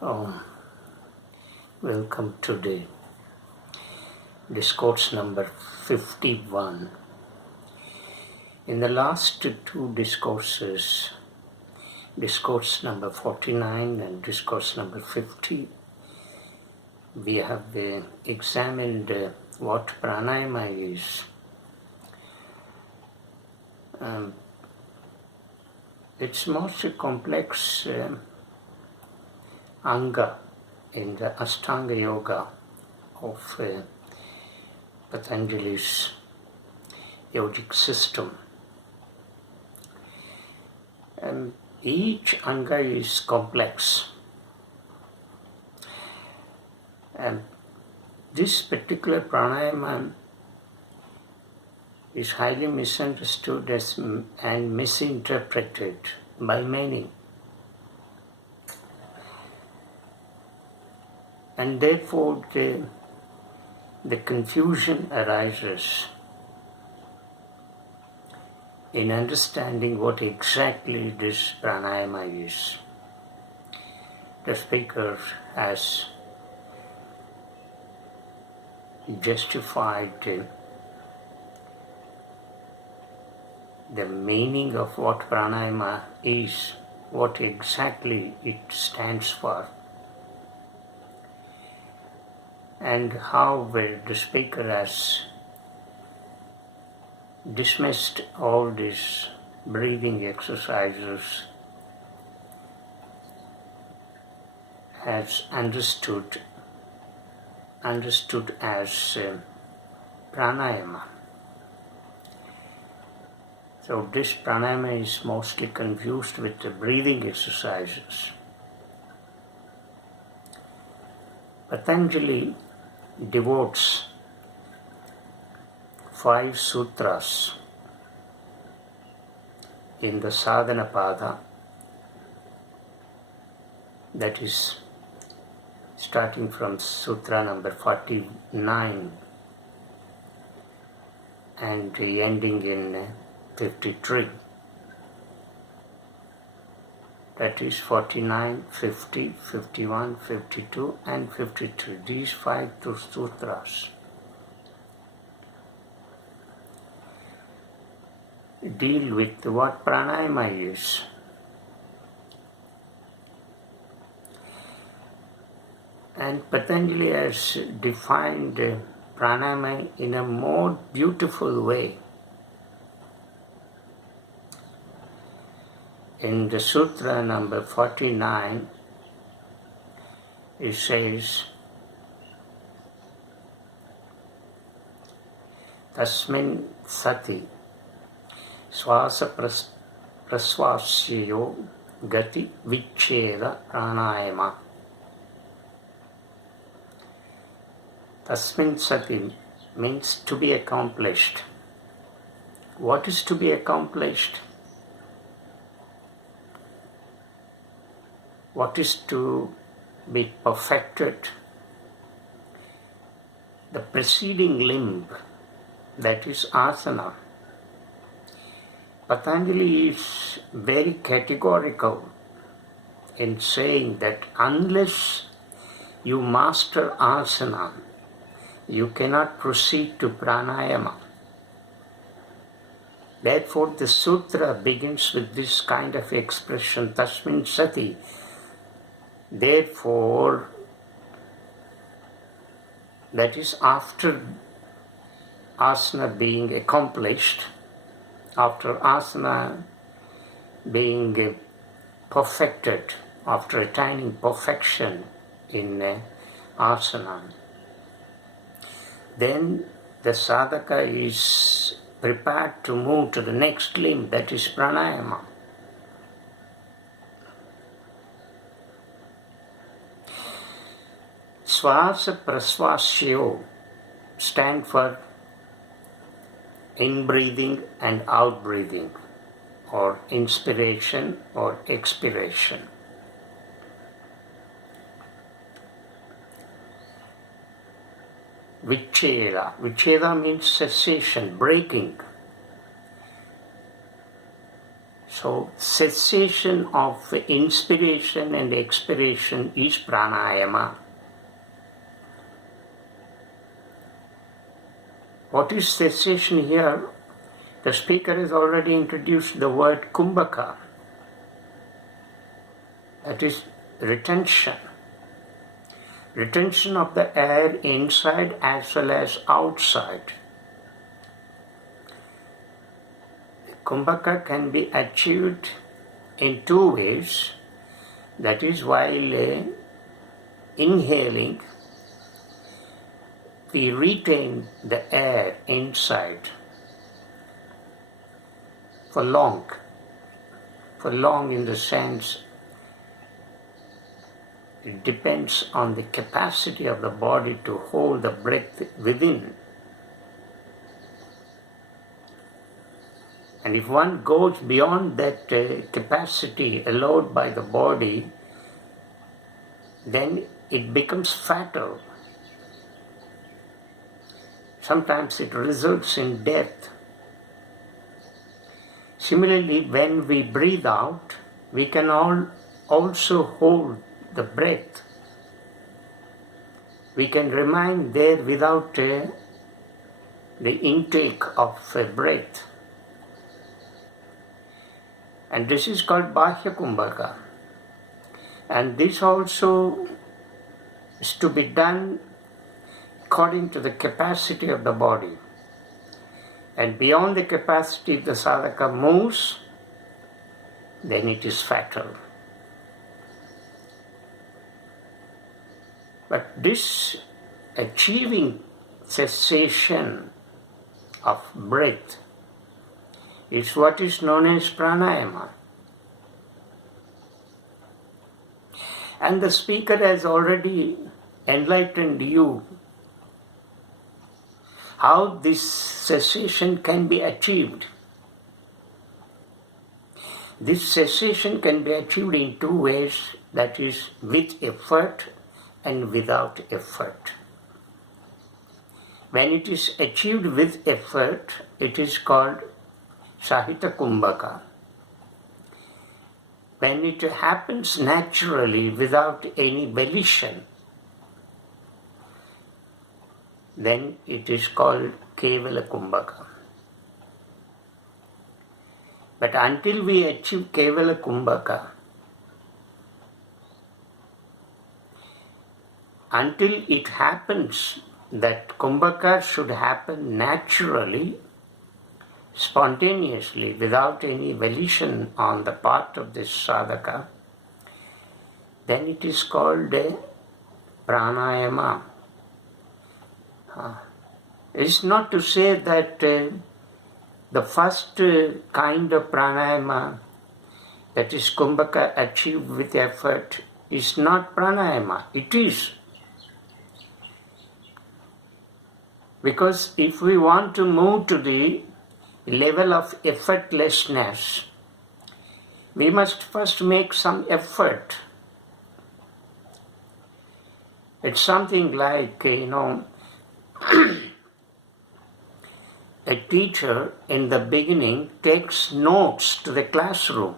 Welcome today. Discourse number 51. In the last two discourses, discourse number 49 and discourse number 50, we have examined what Pranayama is. It's most complex Anga in the Ashtanga Yoga of Patanjali's yogic system. Each Anga is complex. This particular Pranayama is highly misunderstood and misinterpreted by many. And therefore the confusion arises in understanding what exactly this pranayama is. The speaker has justified the meaning of what pranayama is, what exactly it stands for, and how the speaker has dismissed all these breathing exercises as understood as pranayama. So this pranayama is mostly confused with the breathing exercises. Patanjali devotes 5 sutras in the sadhana pada, that is starting from sutra number 49 and ending in 53. That is 49, 50, 51, 52 and 53. These 5 sutras deal with what pranayama is. And Patanjali has defined pranayama in a more beautiful way. In the sutra number 49, it says, Tasmin sati swasa praswasyo gati vicheda pranayama. Tasmin sati means to be accomplished. What is to be accomplished? What is to be perfected? The preceding limb, that is asana. Patanjali is very categorical in saying that unless you master asana, you cannot proceed to pranayama. Therefore, the sutra begins with this kind of expression, tasmin sati. Therefore, that is after asana being accomplished, after asana being perfected, after attaining perfection in asana, then the sadhaka is prepared to move to the next limb, that is pranayama. Swasa praswasyo stand for in-breathing and out-breathing, or inspiration or expiration. Vicheda. Vicheda means cessation, breaking. So cessation of inspiration and expiration is pranayama. What is cessation here? The speaker has already introduced the word kumbhaka. That is retention. Retention of the air inside as well as outside. Kumbhaka can be achieved in two ways. That is, while inhaling, we retain the air inside for long. For long in the sense, it depends on the capacity of the body to hold the breath within. And if one goes beyond that capacity allowed by the body, then it becomes fatal. Sometimes it results in death. Similarly, when we breathe out, we can also hold the breath. We can remain there without the intake of breath. And this is called Bahya Kumbhaka. And this also is to be done according to the capacity of the body. And beyond the capacity, if the sadhaka moves, then it is fatal. But this achieving cessation of breath is what is known as pranayama. And the speaker has already enlightened you how this cessation can be achieved. This cessation can be achieved in two ways, that is, with effort and without effort. When it is achieved with effort, it is called Sahita Kumbhaka. When it happens naturally without any volition, then it is called Kevala Kumbhaka. But until we achieve Kevala Kumbhaka, until it happens, that Kumbhaka should happen naturally, spontaneously, without any volition on the part of this sadhaka, then it is called a pranayama. It's not to say that the first kind of pranayama, that is kumbhaka achieved with effort, is not pranayama. It is. Because if we want to move to the level of effortlessness, we must first make some effort. It's something like, a teacher in the beginning takes notes to the classroom.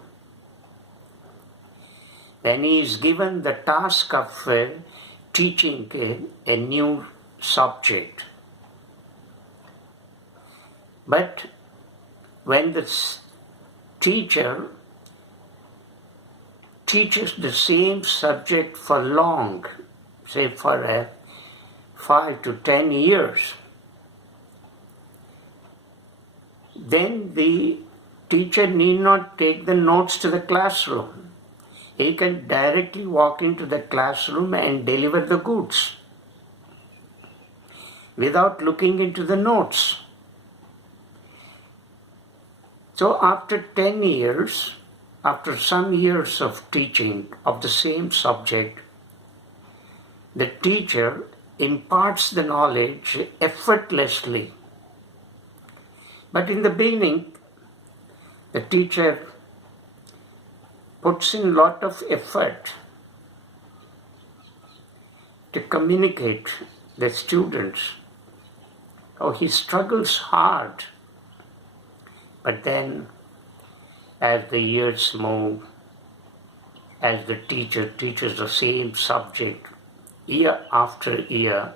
When he is given the task of teaching a new subject. But when the teacher teaches the same subject for long, say for 5 to 10 years, then the teacher need not take the notes to the classroom. He can directly walk into the classroom and deliver the goods without looking into the notes. So after 10 years, after some years of teaching of the same subject, the teacher imparts the knowledge effortlessly. But in the beginning, the teacher puts in a lot of effort to communicate the students. Oh, he struggles hard. But then as the years move, as the teacher teaches the same subject year after year,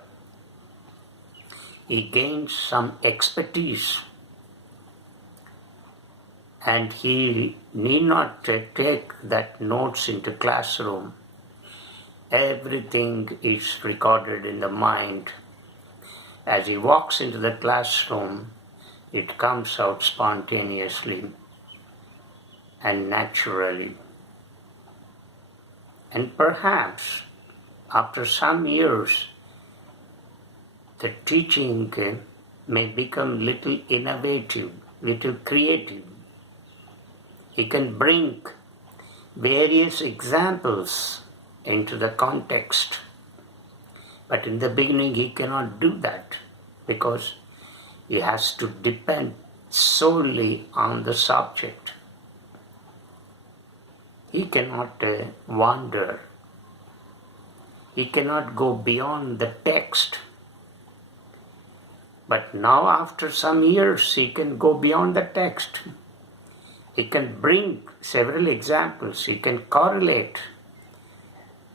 he gains some expertise, and he need not take that notes into classroom. Everything is recorded in the mind. As he walks into the classroom, it comes out spontaneously and naturally. And perhaps after some years, the teaching may become little innovative, little creative. He can bring various examples into the context. But in the beginning, he cannot do that because he has to depend solely on the subject. He cannot wander. He cannot go beyond the text. But now, after some years, he can go beyond the text. He can bring several examples. He can correlate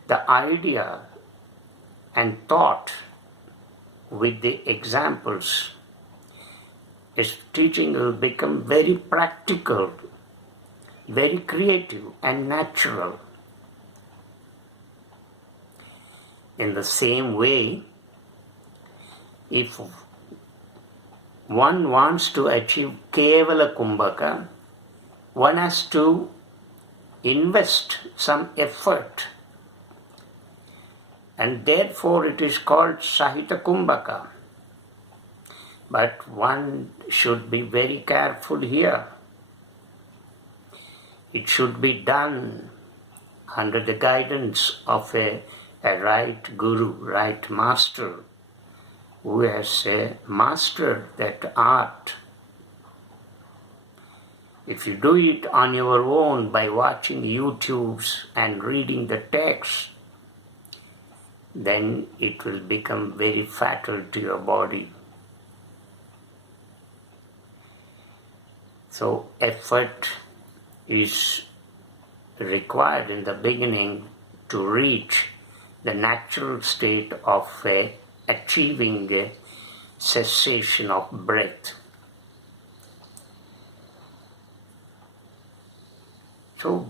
the idea and thought with the examples. His teaching will become very practical, very creative and natural. In the same way, if one wants to achieve Kevala Kumbhaka, one has to invest some effort, and therefore it is called Sahita Kumbhaka. But one should be very careful here. It should be done under the guidance of a right guru, right master, who has mastered that art. If you do it on your own by watching YouTubes and reading the text, then it will become very fatal to your body. So effort is required in the beginning to reach the natural state of achieving a cessation of breath. So,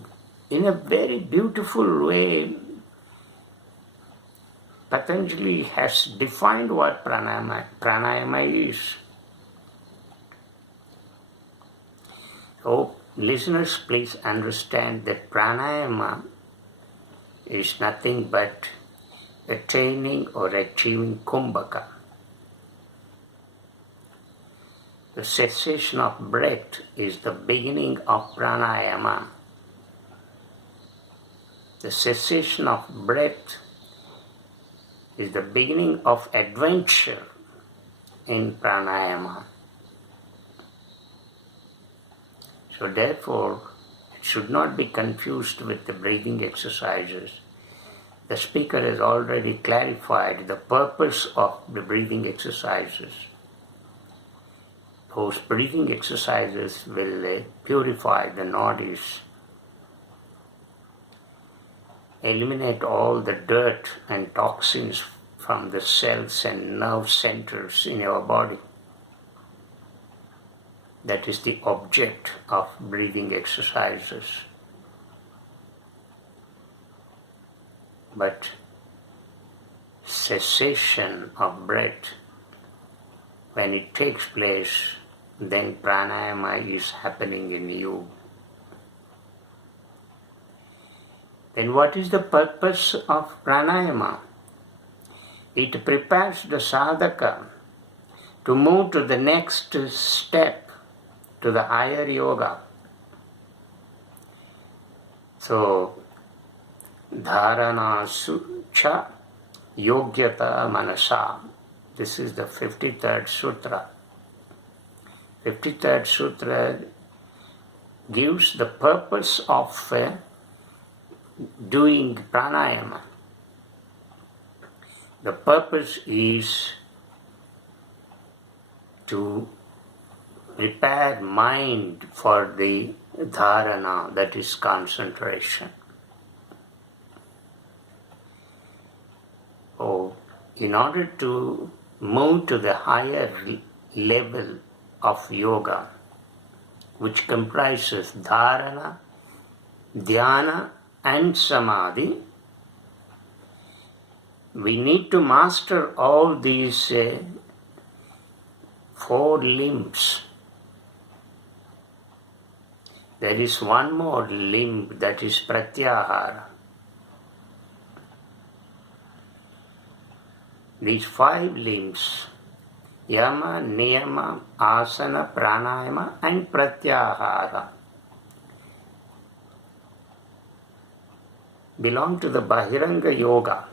in a very beautiful way, Patanjali has defined what pranayama is. So, listeners, please understand that pranayama is nothing but attaining or achieving kumbhaka. The cessation of breath is the beginning of pranayama. The cessation of breath is the beginning of adventure in pranayama. So therefore, it should not be confused with the breathing exercises. The speaker has already clarified the purpose of the breathing exercises. Those breathing exercises will purify the nadis, eliminate all the dirt and toxins from the cells and nerve centers in your body. That is the object of breathing exercises. But cessation of breath, when it takes place, then pranayama is happening in you. Then what is the purpose of pranayama? It prepares the sadhaka to move to the next step, to the higher yoga. So, dharanasu cha yogyata manasa. This is the 53rd sutra. 53rd sutra gives the purpose of doing pranayama. The purpose is to prepare mind for the dharana, that is concentration. Oh, in order to move to the higher level of yoga, which comprises dharana, dhyana and samadhi, we need to master all these four limbs. There is one more limb, that is Pratyahara. These 5 limbs, Yama, Niyama, Asana, Pranayama and Pratyahara, belong to the Bahiranga Yoga.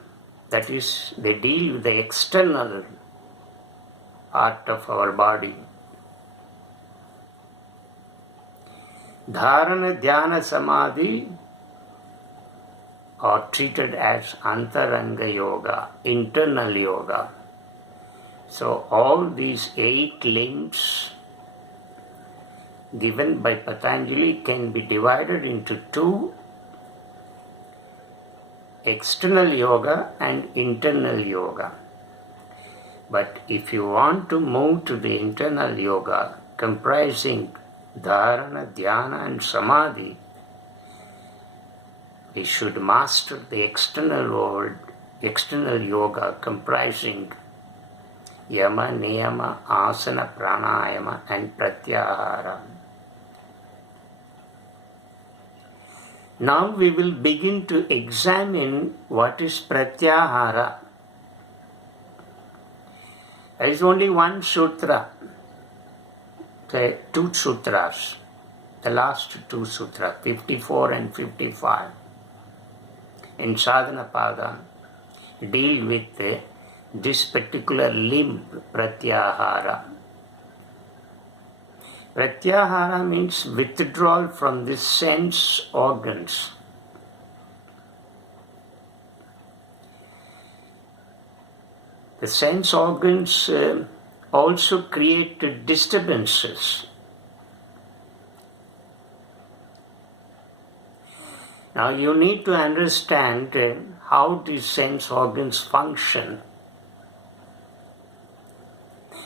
That is, they deal with the external part of our body. Dharana, Dhyana, Samadhi are treated as Antaranga Yoga, internal yoga. So all these 8 limbs given by Patanjali can be divided into 2, external yoga and internal yoga. But if you want to move to the internal yoga comprising dharana, dhyana and samadhi, we should master the external world, external yoga comprising yama, niyama, asana, pranayama and pratyahara. Now we will begin to examine what is pratyahara. There is only one sutra, the 2 sutras, the last 2 sutras, 54 and 55. In Sadhanapada, deal with this particular limb, Pratyahara. Pratyahara means withdrawal from the sense organs. The sense organs also create disturbances. Now you need to understand how these sense organs function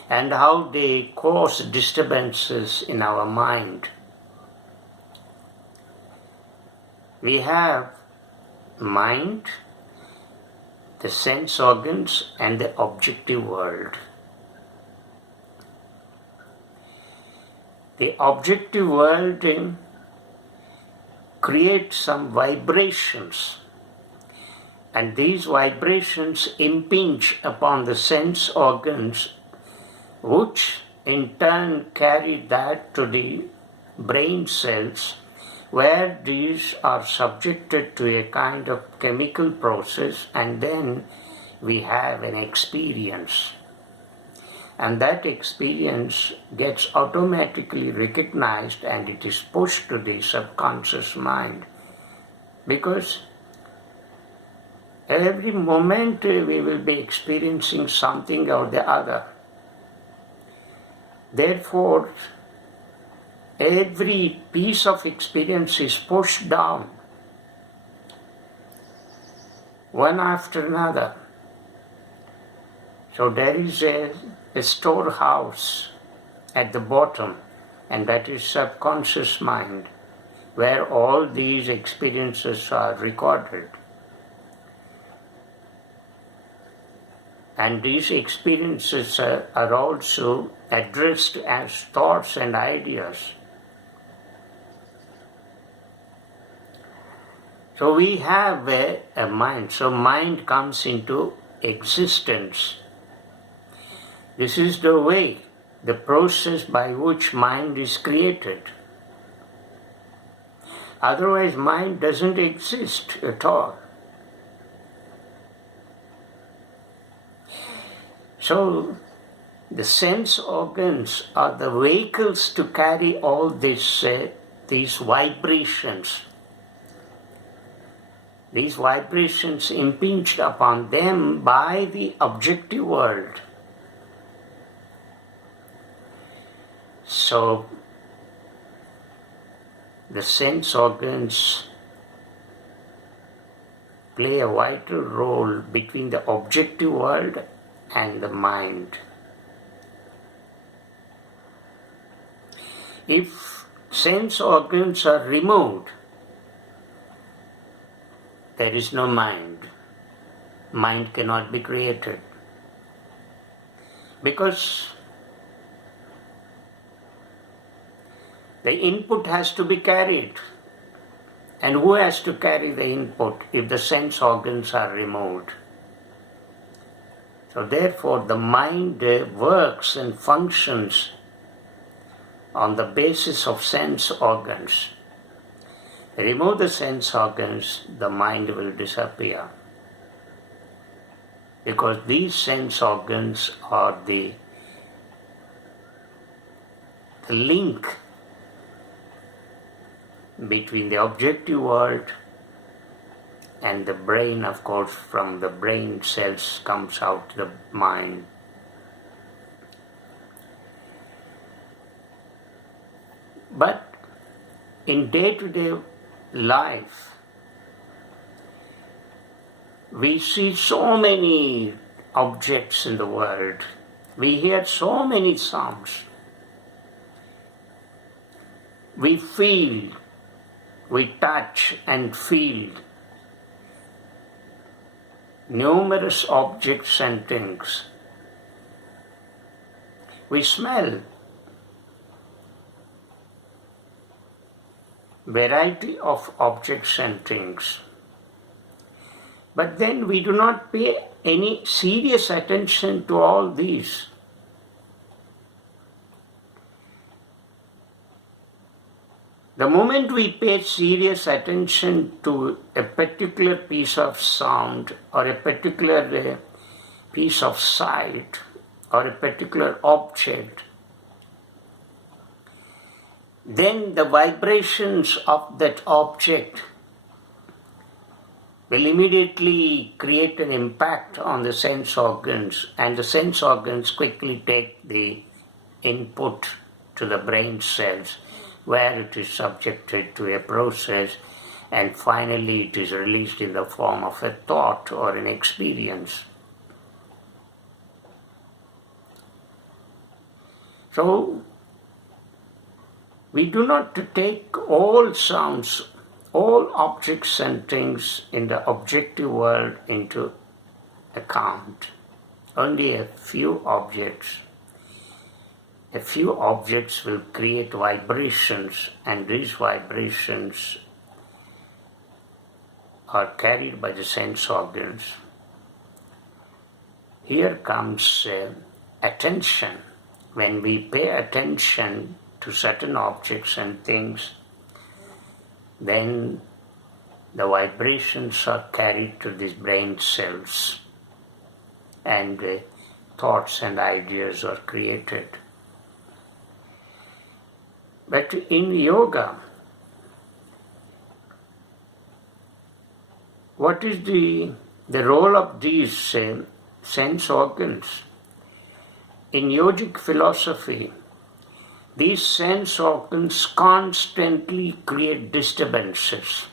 and how they cause disturbances in our mind. We have mind, the sense organs and the objective world. The objective world creates some vibrations, and these vibrations impinge upon the sense organs, which in turn carry that to the brain cells, where these are subjected to a kind of chemical process, and then we have an experience. And that experience gets automatically recognized and it is pushed to the subconscious mind. Because every moment we will be experiencing something or the other. Therefore, every piece of experience is pushed down, one after another. So there is a storehouse at the bottom, and that is subconscious mind, where all these experiences are recorded. And these experiences are also addressed as thoughts and ideas. So we have a mind. So mind comes into existence. This is the way, the process by which mind is created. Otherwise, mind doesn't exist at all. So, the sense organs are the vehicles to carry all these vibrations. These vibrations impinged upon them by the objective world. So, the sense organs play a vital role between the objective world and the mind. If sense organs are removed, there is no mind. Mind cannot be created. Because the input has to be carried. And who has to carry the input if the sense organs are removed? So therefore the mind works and functions on the basis of sense organs. Remove the sense organs, the mind will disappear. Because these sense organs are the link between the objective world and the brain. Of course, from the brain cells comes out the mind. But in day-to-day life, we see so many objects in the world. We hear so many sounds. We feel, we touch and feel numerous objects and things. We smell variety of objects and things. But then we do not pay any serious attention to all these. The moment we pay serious attention to a particular piece of sound or a particular piece of sight or a particular object, then the vibrations of that object will immediately create an impact on the sense organs, and the sense organs quickly take the input to the brain cells, where it is subjected to a process, and finally it is released in the form of a thought or an experience. So, we do not take all sounds, all objects and things in the objective world into account. Only a few objects. A few objects will create vibrations, and these vibrations are carried by the sense organs. Here comes attention. When we pay attention to certain objects and things, then the vibrations are carried to these brain cells, and thoughts and ideas are created. But in yoga, what is the role of these sense organs? In yogic philosophy, these sense organs constantly create disturbances.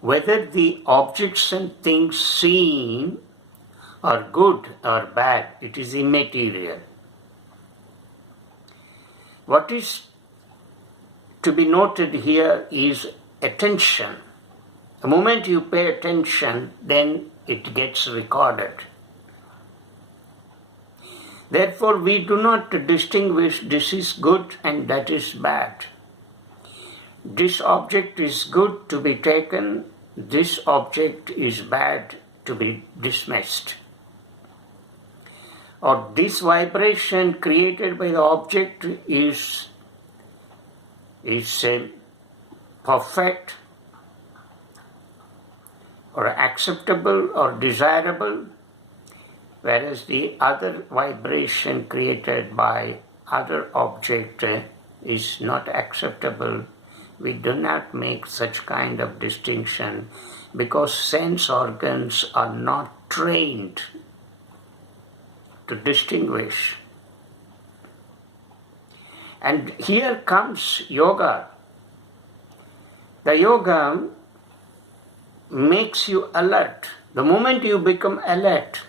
Whether the objects and things seen are good or bad, it is immaterial. What is to be noted here is attention. The moment you pay attention, then it gets recorded. Therefore, we do not distinguish this is good and that is bad. This object is good to be taken, this object is bad to be dismissed. Or this vibration created by the object is perfect or acceptable or desirable, whereas the other vibration created by other object is not acceptable. We do not make such kind of distinction because sense organs are not trained to distinguish. And here comes yoga. The yoga makes you alert. The moment you become alert,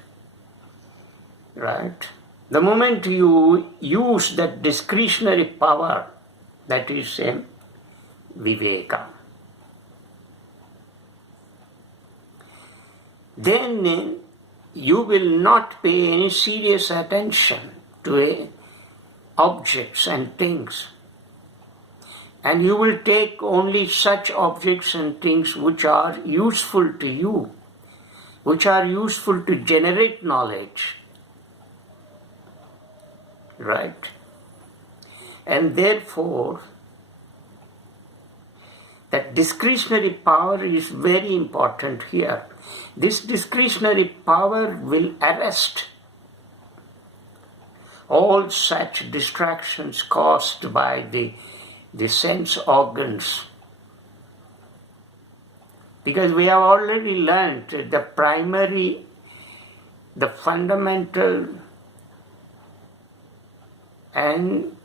right? The moment you use that discretionary power, that is viveka, then you will not pay any serious attention to objects and things. And you will take only such objects and things which are useful to you, which are useful to generate knowledge. Right? And therefore, that discretionary power is very important here. This discretionary power will arrest all such distractions caused by the sense organs. Because we have already learned the fundamental and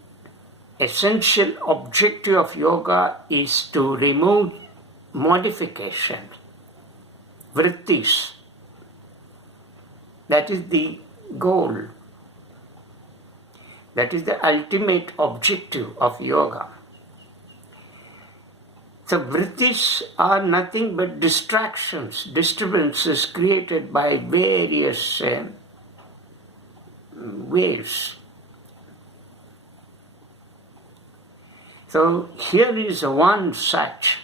essential objective of yoga is to remove modification, vrittis. That is the goal. That is the ultimate objective of yoga. So vrittis are nothing but distractions, disturbances created by various waves. So here is one such,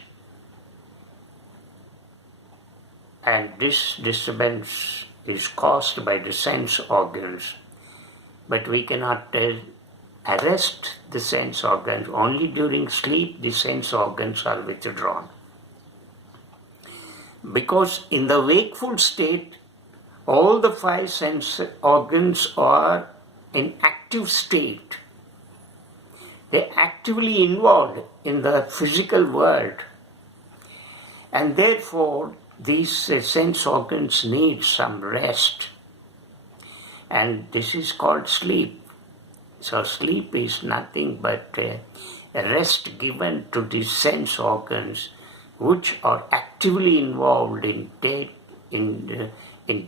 and this disturbance is caused by the sense organs, but we cannot arrest the sense organs. Only during sleep the sense organs are withdrawn. Because in the wakeful state, all the five sense organs are in active state. They are actively involved in the physical world, and therefore these sense organs need some rest, and this is called sleep. So sleep is nothing but a rest given to these sense organs which are actively involved in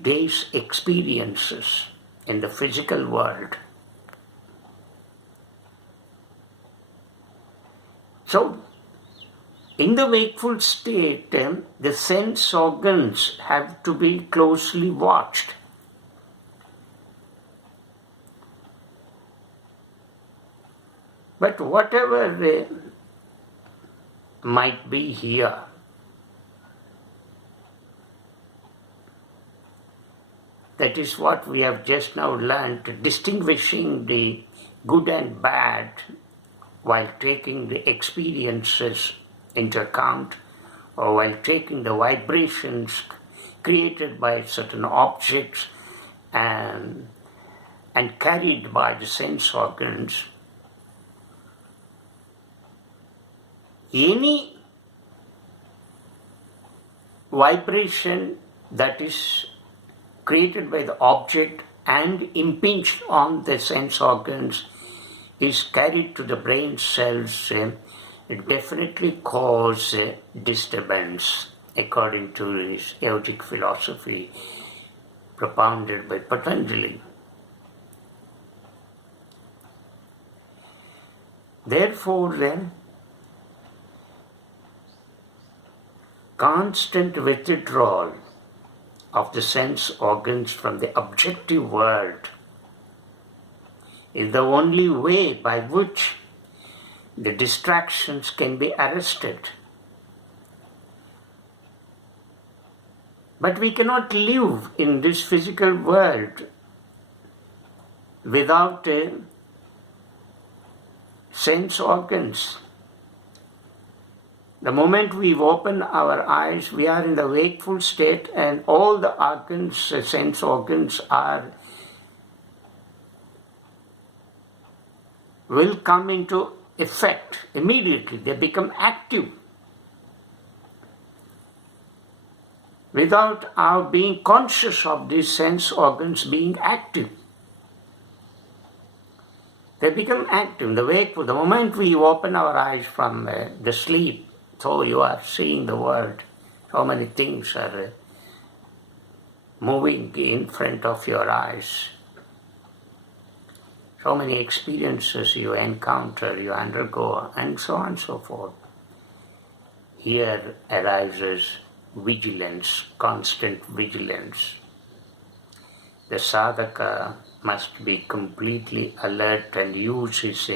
day's experiences in the physical world. So, in the wakeful state, the sense organs have to be closely watched. But whatever might be here, that is what we have just now learned, distinguishing the good and bad while taking the experiences into account, or while taking the vibrations created by certain objects and carried by the sense organs. Any vibration that is created by the object and impinged on the sense organs is carried to the brain cells, it definitely causes disturbance, according to this yogic philosophy propounded by Patanjali. Therefore, then, constant withdrawal of the sense organs from the objective world is the only way by which the distractions can be arrested. But we cannot live in this physical world without sense organs. The moment we open our eyes, we are in the wakeful state, and all the organs, sense organs will come into effect immediately. They become active without our being conscious of these sense organs being active. They become active. The moment we open our eyes from the sleep, so you are seeing the world. So many things are moving in front of your eyes. So many experiences you encounter, you undergo, and so on and so forth. Here arises vigilance, constant vigilance. The sadhaka must be completely alert and use his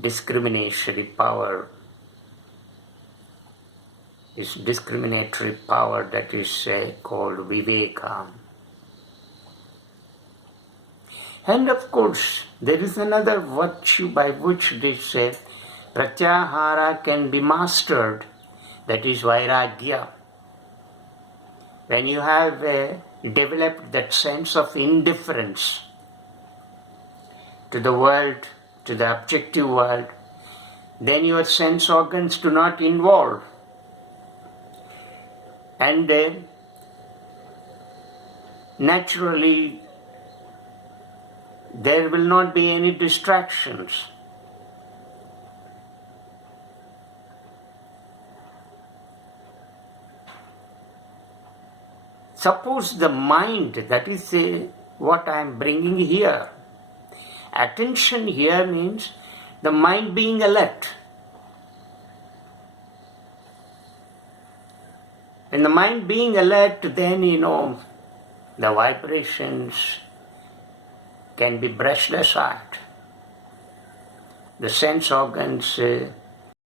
discriminatory power. His discriminatory power that is called viveka. And of course, there is another virtue by which this pratyahara can be mastered, that is vairagya. When you have developed that sense of indifference to the world, to the objective world, then your sense organs do not involve. And naturally, there will not be any distractions. Suppose the mind, that is what I am bringing here. Attention here means the mind being alert. When the mind being alert, then the vibrations can be brushed aside. The sense organs